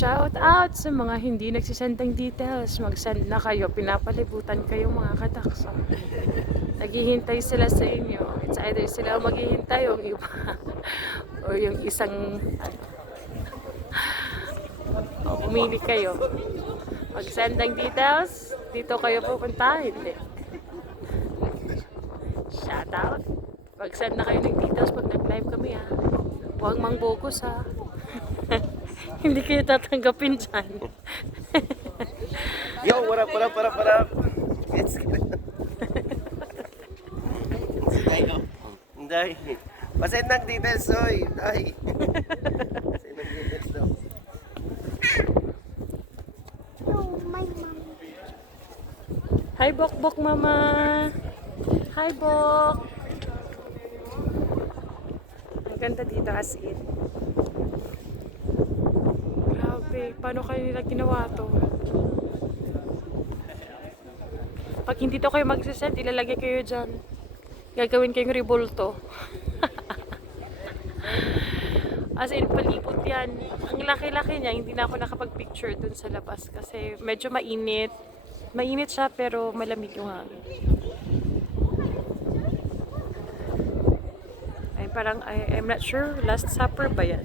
Shout out sa mga hindi nagsisend ng details. Mag-send na kayo. Pinapalibutan kayo mga katakso. Naghihintay sila sa inyo. It's either sila ang maghihintay o yung iba. O yung isang pumili kayo. Mag-send ng details. Dito kayo pupunta. Hindi. Shout out. Mag-send na kayo ng details pag nag-live kami ha. Huwag mangbogos ha. Hindi kayo tatanggapin dyan. Yo, what up? It's tayo. Hindi. Pasend ng details, oy. Ay. Pasend ng details daw. Hi, Bok Mama. Hi, Bok. Ang ganda dito as in. Grabe, paano kayo nila ginawa to? Pag hindi to kayo magsisend, ilalagay kayo dyan. Gagawin kayong revolto. As in, palibot yan. Ang laki-laki niya, hindi na ako nakapag-picture dun sa labas kasi medyo mainit. Mainit siya pero malamig yung hangin. Ay, parang, I'm not sure, Last Supper ba yan?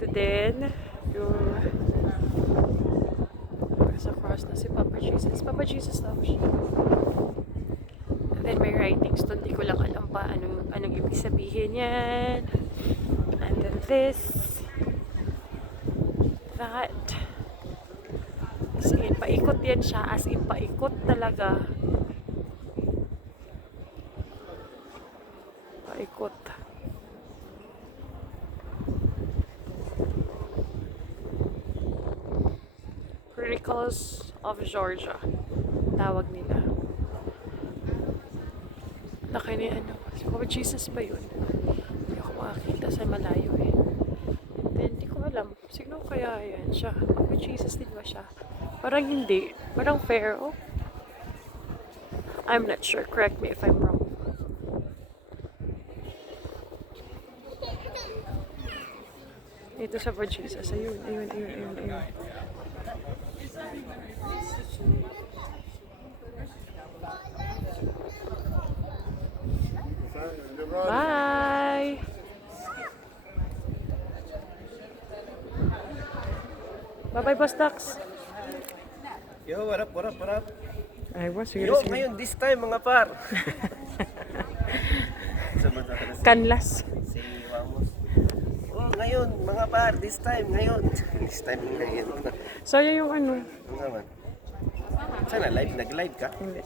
To then, yung sa cross na si Papa Jesus. Papa Jesus daw siya. And then may writings doon, di ko lang alam pa anong ibig sabihin yan. And then this, that. As in, paikot yan siya. As in, paikot talaga. Paikot. Chronicles of Georgia. Tawag nila. Laki ni ano. Si Papa Jesus ba yun? Hindi ako makakita sa malayo eh. And then, hindi ko alam. Sino kaya yan siya? Papa Jesus din ba siya? Parang hindi. Parang fair, oh. I'm not sure. Correct me if I'm wrong. Ito sa Papa Jesus. Ayun. Bye! Bye-bye, Boss Dax. Yo, what up? Ay, boss, sige. Yo, ngayon, this time, mga par. Canlas. Si Wamos. Oh, ngayon, mga par, this time, ngayon. This time, ngayon. So, yun yung ano. Ano naman? Sana live? Nag-live ka? Hindi.